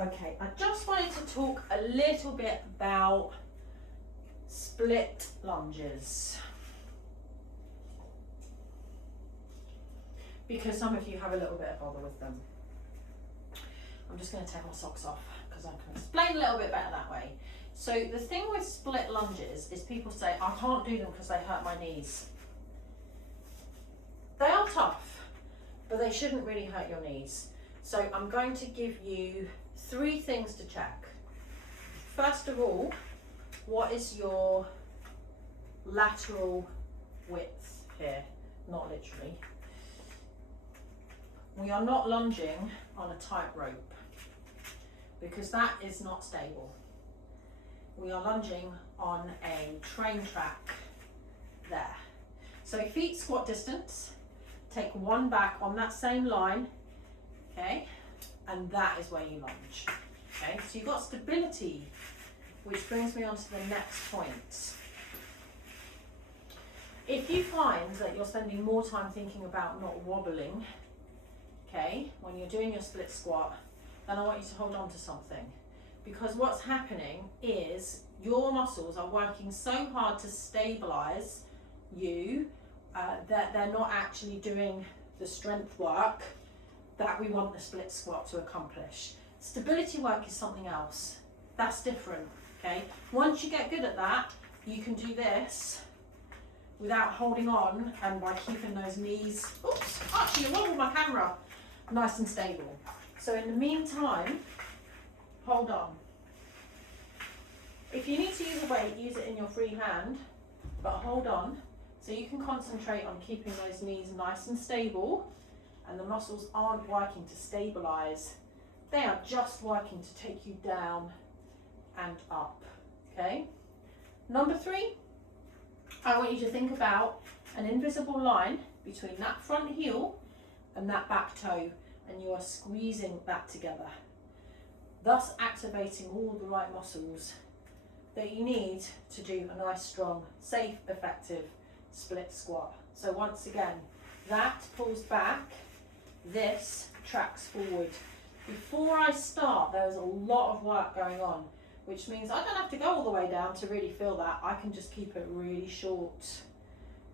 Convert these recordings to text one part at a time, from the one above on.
Okay, I just wanted to talk a little bit about split lunges, because some of you have a little bit of bother with them. I'm just going to take my socks off because I can explain a little bit better that way. So the thing with split lunges is people say, I can't do them because they hurt my knees. They are tough, but they shouldn't really hurt your knees. So I'm going to give you 3 things to check. First of all, what is your lateral width here? Not literally. We are not lunging on a tightrope because that is not stable. We are lunging on a train track there. So feet squat distance, take one back on that same line, okay, and that is where you lunge. Okay, so you've got stability, which brings me on to the next point. If you find that you're spending more time thinking about not wobbling, okay, when you're doing your split squat, then I want you to hold on to something. Because what's happening is your muscles are working so hard to stabilize you that they're not actually doing the strength work that we want the split squat to accomplish. Stability work is something else. That's different, okay? Once you get good at that, you can do this without holding on and by keeping those knees, oops, actually I wobbled my camera, nice and stable. So in the meantime, hold on. If you need to use a weight, use it in your free hand, but hold on so you can concentrate on keeping those knees nice and stable, and the muscles aren't working to stabilize. They are just working to take you down and up, okay? Number 3, I want you to think about an invisible line between that front heel and that back toe, and you are squeezing that together, thus activating all the right muscles that you need to do a nice, strong, safe, effective split squat. So once again, that pulls back, this tracks forward. Before I start, there's a lot of work going on, which means I don't have to go all the way down to really feel that. I can just keep it really short,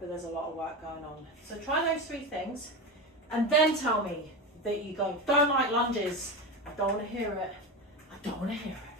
but there's a lot of work going on. So try those 3 things, and then tell me that you don't like lunges. I don't want to hear it. I don't want to hear it.